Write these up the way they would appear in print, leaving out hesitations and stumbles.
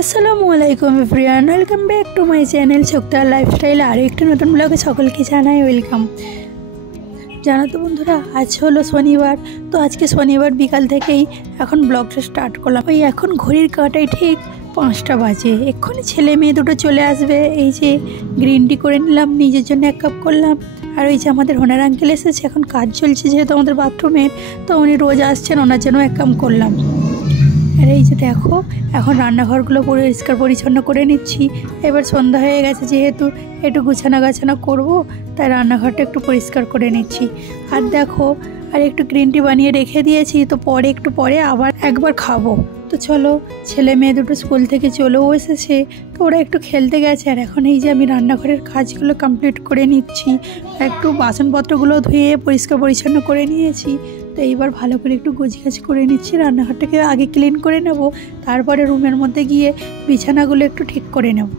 আসসালামু আলাইকুম everyone, welcome back to my channel ছোকতার লাইফস্টাইল। আরও একটি নতুন ব্লগে সকলকে জানাই ওয়েলকাম। জানো তো বন্ধুরা, আজ হলো শনিবার। তো আজকে শনিবার বিকাল থেকেই এখন ব্লগটা স্টার্ট করলাম। ওই এখন ঘড়ির কাঁটায় ঠিক 5টা বাজে। এক্ষুনি ছেলে মেয়ে দুটো চলে আসবে। এই যে গ্রিন টি করে নিলাম, নিজের জন্য 1 কাপ করলাম। আর ওই যে আমাদের হোনার আঙ্কেল এসেছে, এখন কাজ চলছে যেহেতু আমাদের বাথরুমের, তো উনি রোজ আসছেন, ওনার জন্য 1 কাপ করলাম। আর এই যে দেখো, এখন রান্নাঘরগুলো পরিষ্কার পরিচ্ছন্ন করে নিচ্ছি। এবার সন্ধ্যা হয়ে গেছে, যেহেতু একটু গুছানো গাছানো করবো, তাই রান্নাঘরটা একটু পরিষ্কার করে নিচ্ছি। আর দেখো, আর একটু গ্রিন টি বানিয়ে রেখে দিয়েছি, তো একটু পরে আবার একবার খাবো। তো চলো, ছেলে মেয়ে দুটো স্কুল থেকে চলেও এসেছে, তো ওরা একটু খেলতে গেছে। আর এখন এই যে আমি রান্নাঘরের কাজগুলো কমপ্লিট করে নিচ্ছি। একটু বাসনপত্রগুলো ধুয়ে পরিষ্কার পরিচ্ছন্ন করে নিয়েছি। তো এইবার ভালো করে একটু গোছগাছ করে নিচ্ছি। রান্নাঘরটাকে আগে ক্লিন করে নেব, তারপরে রুমের মধ্যে গিয়ে বিছানাগুলো একটু ঠিক করে নেব।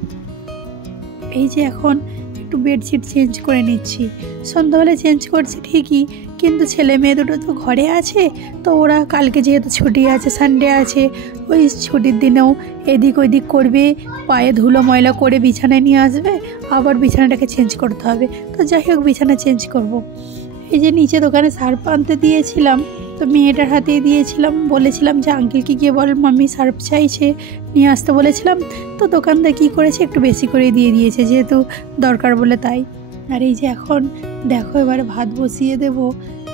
এই যে এখন একটু বেডশিট চেঞ্জ করে নিচ্ছি। সন্ধ্যাবেলা চেঞ্জ করছি ঠিকই, কিন্তু ছেলে মেয়ে দুটো তো ঘরে আছে। তো ওরা কালকে যেহেতু ছুটি আছে, সানডে আছে, ওই ছুটির দিনেও এদিক ওইদিক করবে, পায়ে ধুলো ময়লা করে বিছানায় নিয়ে আসবে, আবার বিছানাটাকে চেঞ্জ করতে হবে। তো যাই হোক, বিছানা চেঞ্জ করব। এই যে নিচে দোকানে সার্ফ আনতে দিয়েছিলাম, তো মেয়েটার হাতেই দিয়েছিলাম। বলেছিলাম যে আঙ্কেলকে গিয়ে বল, মাম্মি সার্ফ চাইছে, নিয়ে আসতে বলেছিলাম। তো দোকানদার কী করেছে, একটু বেশি করে দিয়ে দিয়েছে, যেহেতু দরকার বলে তাই। আর এই যে এখন দেখো, এবারে ভাত বসিয়ে দেব।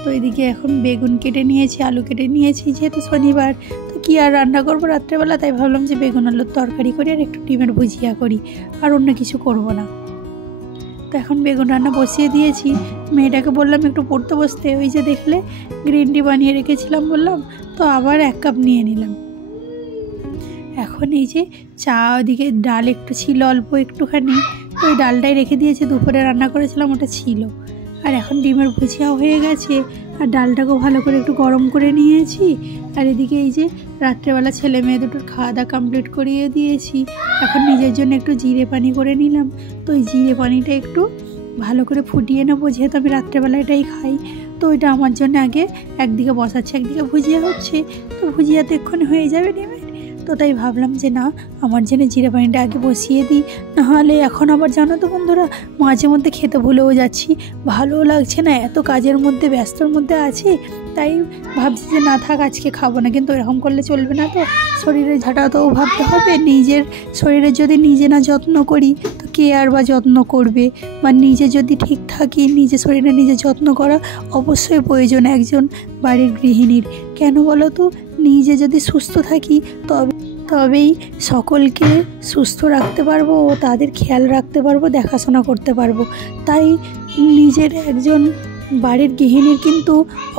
তো এদিকে এখন বেগুন কেটে নিয়েছি, আলু কেটে নিয়েছি, যেহেতু শনিবার, তো কী আর রান্না করবো রাত্রেবেলা, তাই ভাবলাম যে বেগুন আলুর তরকারি করি আর একটু ডিমের ভুজিয়া করি, আর অন্য কিছু করব না। তো এখন বেগুন রান্না বসিয়ে দিয়েছি। মেয়েটাকে বললাম একটু পড়তে বসতে। ওই যে দেখলে গ্রিন টি বানিয়ে রেখেছিলাম বললাম, তো আবার 1 কাপ নিয়ে নিলাম। এখন এই যে চা, ওদিকে ডাল একটু ছিল অল্প একটুখানি, তো ওই ডালটাই রেখে দিয়েছি, দুপুরে রান্না করেছিলাম ওটা ছিল। আর এখন ডিমের ভুজিয়াও হয়ে গেছে, আর ডালটাকেও ভালো করে একটু গরম করে নিয়েছি। আর এদিকে এই যে রাত্রেবেলা ছেলে মেয়ে দুটোর খাওয়া দাওয়া কমপ্লিট করিয়ে দিয়েছি। এখন নিজের জন্য একটু জিরে পানি করে নিলাম। তো ওই জিরে পানিটা একটু ভালো করে ফুটিয়ে নেবো, যেহেতু আমি রাত্রেবেলা এটাই খাই। তো ওইটা আমার জন্য আগে একদিকে বসাচ্ছি, একদিকে ভুজিয়া হচ্ছে। তো ভুজিয়াতে এক্ষুনি হয়ে যাবে ডিমের। তো তাই ভাবলাম যে না, আমার জন্য জিরে পানিটা আগে বসিয়ে দিই, নাহলে এখন আবার জানো তো বন্ধুরা, মাঝে মধ্যে খেতে ভুলেও যাচ্ছি, ভালোও লাগছে না, এত কাজের মধ্যে ব্যস্তর মধ্যে আছি। তাই ভাবছি যে না থাক, আজকে খাবো না। কিন্তু এরকম করলে চলবে না, তো শরীরের ঝাঁটাতেও ভাবতে হবে। নিজের শরীরের যদি নিজে না যত্ন করি, তো কে আর বা যত্ন করবে? বা নিজে যদি ঠিক থাকি, নিজে শরীরে নিজে যত্ন করা অবশ্যই প্রয়োজন একজন বাড়ির গৃহিণীর। কেন বলো তো? নিজে যদি সুস্থ থাকি, তবেই সকলকে সুস্থ রাখতে পারবো ও তাদের খেয়াল রাখতে পারবো, দেখাশোনা করতে পারবো। তাই নিজের একজন বাড়ির গৃহিণীর কিন্তু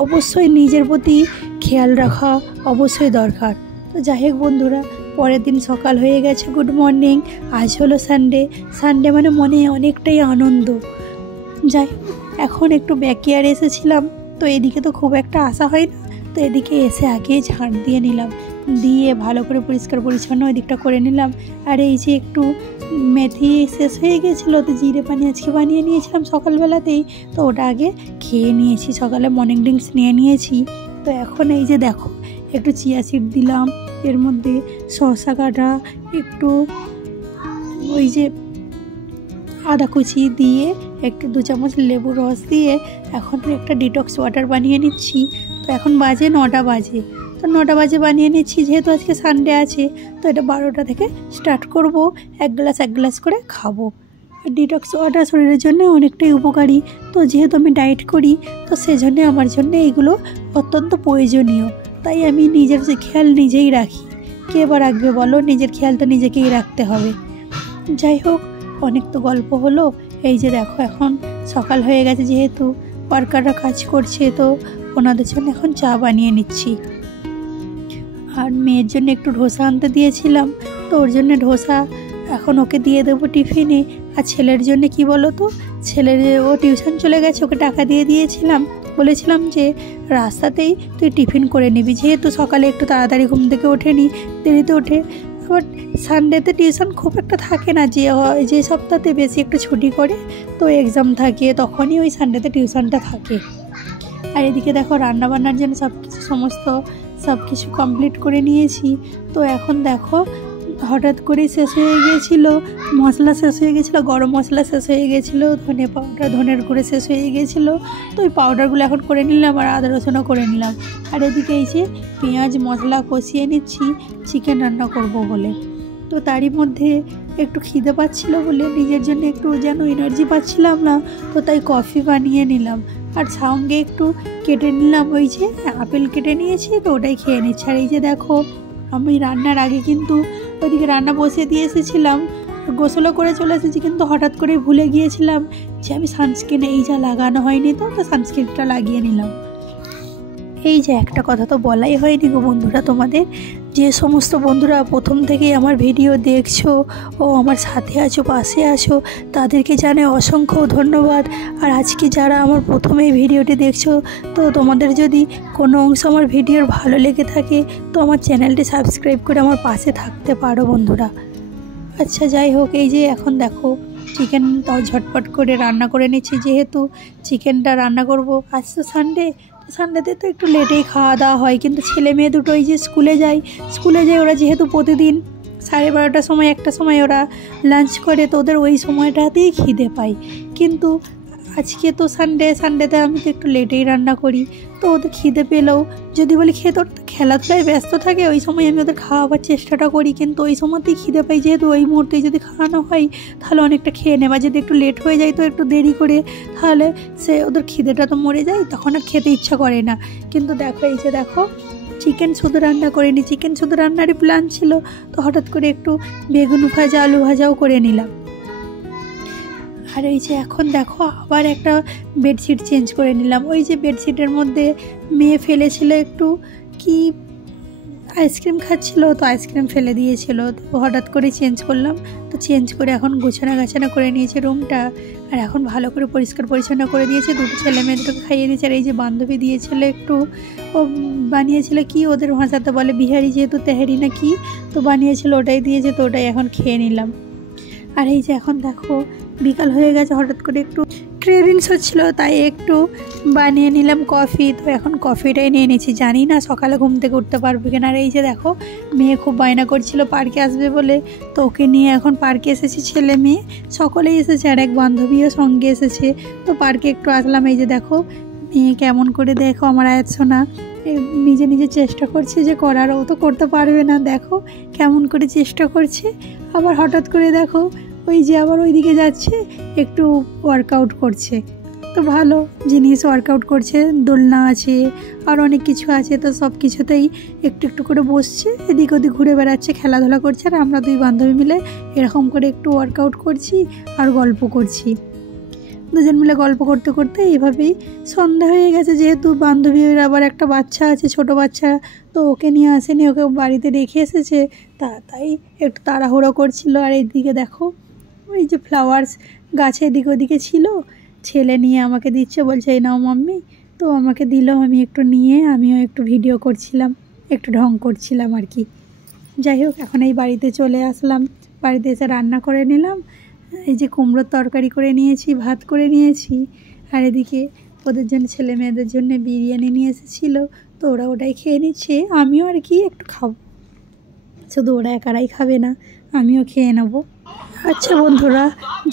অবশ্যই নিজের প্রতি খেয়াল রাখা অবশ্যই দরকার। তো যাই হোক বন্ধুরা, পরের দিন সকাল হয়ে গেছে, গুড মর্নিং। আজ হলো সানডে। সানডে মানে মনে অনেকটাই আনন্দ। যাই হোক, এখন একটু ব্যাকইয়ার্ড এসেছিলাম, তো এদিকে তো খুব একটা আসা হয় না। তো এদিকে এসে আগে ঝাড় দিয়ে নিলাম, দিয়ে ভালো করে পরিষ্কার পরিচ্ছন্ন এদিকটা করে নিলাম। আর এই যে একটু মেথি শেষ হয়ে গেছিলো, তো জিরে পানি আজকে বানিয়ে নিয়েছিলাম সকালবেলাতেই, তো ওটা আগে খেয়ে নিয়েছি, সকালে মর্নিং ড্রিঙ্কস নিয়ে নিয়েছি। তো এখন এই যে দেখো, একটু চিয়া সিড দিলাম, এর মধ্যে শসা কাটা, একটু ওই যে আদা কুচি দিয়ে, একটু 2 চামচ লেবুর রস দিয়ে এখন একটা ডিটক্স ওয়াটার বানিয়ে নিচ্ছি। তো এখন বাজে 9টা বাজে। তো 9টা বাজে বানিয়ে নিচ্ছি, যেহেতু আজকে সানডে আছে। তো এটা 12টা থেকে স্টার্ট করব, 1 গ্লাস করে খাবো। ডিটক্স ওয়াটার শরীরের জন্য অনেকটাই উপকারী। তো যেহেতু আমি ডায়েট করি, তো সেজন্য আমার জন্য এইগুলো অত্যন্ত প্রয়োজনীয়। তাই আমি নিজের যে খেয়াল নিজেই রাখি। কে বা রাখবে বলো? নিজের খেয়াল তো নিজেকেই রাখতে হবে। যাই হোক, অনেক তো গল্প হলো। এই যে দেখো, এখন সকাল হয়ে গেছে, যেহেতু ওয়ার্কাররা কাজ করছে, তো ওনাদের জন্য এখন চা বানিয়ে নিচ্ছি। আর মেয়ের জন্য একটু ধোসা আনতে দিয়েছিলাম, তো ওর জন্য ধোসা এখন ওকে দিয়ে দেবো টিফিনে। আর ছেলের জন্য কি বলো তো, ও টিউশন চলে গেছে, ওকে টাকা দিয়ে দিয়েছিলাম, বলেছিলাম যে রাস্তাতেই তুই টিফিন করে নিবি, যেহেতু সকালে একটু তাড়াতাড়ি ঘুম থেকে ওঠেনি, দেরিতে ওঠে। আবার সানডেতে টিউশন খুব একটা থাকে না, যে সপ্তাহে বেশি একটু ছুটি করে, তো এক্সাম থাকে, তখনই ওই সানডেতে টিউশনটা থাকে। আর এদিকে দেখো, রান্নাবান্নার জন্য সব কিছু কমপ্লিট করে নিয়েছি। তো এখন দেখো হঠাৎ করে শেষ হয়ে গিয়েছিলো, মশলা শেষ হয়ে গেছিলো, গরম মশলা শেষ হয়ে গেছিলো, ধনে পাউডার, ধনের গুঁড়ো শেষ হয়ে গেছিলো। তো ওই পাউডারগুলো এখন করে নিলাম আর আদা রসুনও করে নিলাম। আর এদিকে এই যে পেঁয়াজ মশলা কষিয়ে নিচ্ছি চিকেন রান্না করব বলে। তো তারই মধ্যে একটু খিদে পাচ্ছিলো বলে নিজের জন্য একটু যেন এনার্জি পাচ্ছিলাম না, তো তাই কফি বানিয়ে নিলাম। আর সঙ্গে একটু কেটে নিলাম, ওই যে আপেল কেটে নিয়েছি, তো ওটাই খেয়ে নিচ্ছি। আর এই যে দেখো আমি রান্নার আগে কিন্তু ওইদিকে রান্না বসিয়ে দিয়ে এসেছিলাম, গোসলও করে চলে এসেছি, কিন্তু হঠাৎ করে ভুলে গিয়েছিলাম যে আমি সানস্ক্রিন এই যা লাগানো হয়নি, তো সানস্ক্রিনটা লাগিয়ে নিলাম। এই যে একটা কথা তো বলাই হয়নি গো বন্ধুরা তোমাদের, যে সমস্ত বন্ধুরা প্রথম থেকেই আমার ভিডিও দেখছো ও আমার সাথে আছো, পাশে আছো, তাদেরকে জানাই অসংখ্য ধন্যবাদ। আর আজকে যারা আমার প্রথমে এই ভিডিওটি দেখছো, তো তোমাদের যদি কোনো অংশ আমার ভিডিওর ভালো লেগে থাকে তো আমার চ্যানেলটি সাবস্ক্রাইব করে আমার পাশে থাকতে পারো বন্ধুরা। আচ্ছা যাই হোক, এই যে এখন দেখো চিকেন তাও ঝটপট করে রান্না করে নিচ্ছি, যেহেতু চিকেনটা রান্না করব। আজ তো সানডেতে তো একটু লেটেই খাওয়া দাওয়া হয়, কিন্তু ছেলে মেয়ে দুটো এই যে স্কুলে যায় ওরা যেহেতু প্রতিদিন 12:30টার সময় 1টার সময় ওরা লাঞ্চ করে, তো ওদের ওই সময়টাতেই খিদে পায়। কিন্তু আজকে তো সানডেতে আমি তো একটু লেটেই রান্না করি, তো ওদের খিদে পেলেও যদি বলি খেতে, ওর খেলাধুলায় ব্যস্ত থাকে, ওই সময় আমি ওদের খাওয়াবার চেষ্টাটা করি, কিন্তু ওই সময়তেই খিদে পাই, যেহেতু ওই মুহূর্তেই যদি খাওয়ানো হয় তাহলে অনেকটা খেয়ে নেয়। বা যদি একটু লেট হয়ে যায় তো একটু দেরি করে, তাহলে সে ওদের খিদেটা তো মরে যায়, তখন আর খেতে ইচ্ছা করে না। কিন্তু দেখো এই যে দেখো চিকেন শুধু রান্না করিনি, চিকেন শুধু রান্নারই প্ল্যান ছিল, তো হঠাৎ করে একটু বেগুন ভাজা আলু ভাজাও করে নিলাম। আর এই যে এখন দেখো আবার একটা বেডশিট চেঞ্জ করে নিলাম। ওই যে বেডশিটের মধ্যে মেয়ে ফেলেছিল একটু কি আইসক্রিম খাচ্ছিল, তো আইসক্রিম ফেলে দিয়েছিল, তো হঠাৎ করে চেঞ্জ করলাম। তো চেঞ্জ করে এখন গোছানা করে নিয়েছে রুমটা, আর এখন ভালো করে পরিষ্কার পরিচ্ছন্ন করে দিয়েছে। দুটো ছেলে মেয়েদেরকে খাইয়ে দিয়েছে। আর এই যে বান্ধবী দিয়েছিল একটু, ও বানিয়েছিল কি ওদের ভাষাতে বলে বিহারি, যেহেতু তেহারি না কি, তো বানিয়েছিল ওটাই দিয়েছে, তো ওটাই এখন খেয়ে নিলাম। আর এই যে এখন দেখো বিকাল হয়ে গেছে, হঠাৎ করে একটু ক্রেভিংস হচ্ছিলো, তাই একটু বানিয়ে নিলাম কফি। তো এখন কফিটাই নিয়ে নিয়েছি, জানি না সকালে ঘুম থেকে উঠতে পারবে কিনা। আর এই যে দেখো মেয়ে খুব বায়না করছিল পার্কে আসবে বলে, তো ওকে নিয়ে এখন পার্কে এসেছি। ছেলে মেয়ে সকলেই এসেছে, আর এক বান্ধবীও সঙ্গে এসেছে, তো পার্কে একটু আসলাম। এই যে দেখো মেয়ে কেমন করে, দেখো আমার আয়াত সোনা নিজে চেষ্টা করছে যে করার, ও তো করতে পারবে না, দেখো কেমন করে চেষ্টা করছে। আবার হঠাৎ করে দেখো ওই যে আবার ওইদিকে যাচ্ছে, একটু ওয়ার্কআউট করছে। তো ভালো জিনিস, ওয়ার্কআউট করছে, দোলনা আছে আর অনেক কিছু আছে, তো সব কিছুতেই একটু করে বসছে, এদিক ওদিক ঘুরে বেড়াচ্ছে, খেলাধুলা করছে। আর আমরা দুই বান্ধবী মিলে এরকম করে একটু ওয়ার্কআউট করছি আর গল্প করছি। দুজন মিলে গল্প করতে করতে এইভাবেই সন্ধ্যা হয়ে গেছে। যেহেতু বান্ধবীর আবার একটা বাচ্চা আছে, ছোট বাচ্চা, তো ওকে নিয়ে আসেনি, ওকে বাড়িতে রেখে এসেছে, তাই একটু তাড়াহুড়ো করছিল। আর এইদিকে দেখো ওই যে ফ্লাওয়ার্স গাছে এদিকে ওদিকে ছিল, ছেলে নিয়ে আমাকে দিচ্ছে, বলছে এই নাও মাম্মি, তো আমাকে দিল, আমি একটু নিয়ে আমিও একটু ভিডিও করছিলাম, একটু ঢং করছিলাম আর কি। যাই হোক এখন এই বাড়িতে চলে আসলাম, বাড়িতে এসে রান্না করে নিলাম। এই যে কুমড়োর তরকারি করে নিয়েছি, ভাত করে নিয়েছি, আর এদিকে ওদের জন্য ছেলে মেয়েদের জন্য বিরিয়ানি নিয়ে এসেছিলো, তো ওরা ওটাই খেয়ে নিচ্ছে, আমিও আর কি একটু খাবো, শুধু ওরা একারাই খাবে না, আমিও খেয়ে নেবো। আচ্ছা বন্ধুরা,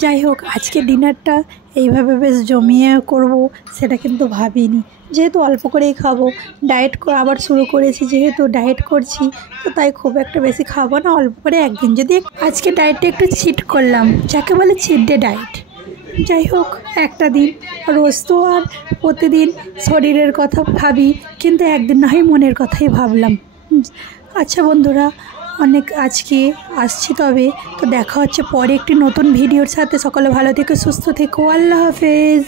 যাই হোক আজকে ডিনারটা এইভাবে বেশ জমিয়ে করব সেটা কিন্তু ভাবিনি, যেহেতু অল্প করেই খাবো, ডায়েট আবার শুরু করেছি, যেহেতু ডায়েট করছি, তো তাই খুব একটা বেশি খাবো না, অল্প করে একদিন যদি আজকে ডায়েটটা একটু চিট করলাম, যাকে বলে চিট ডে ডায়েট। যাই হোক একটা দিন, রোজ তো আর প্রতিদিন শরীরের কথা ভাবি, কিন্তু একদিন না হয় মনের কথাই ভাবলাম। আচ্ছা বন্ধুরা, অনেক আজকে আসছি, তবে তো দেখা হচ্ছে পরে একটি নতুন ভিডিওর সাথে। সকলে ভালো থেকো, সুস্থ থেকো, আল্লাহ হাফেজ।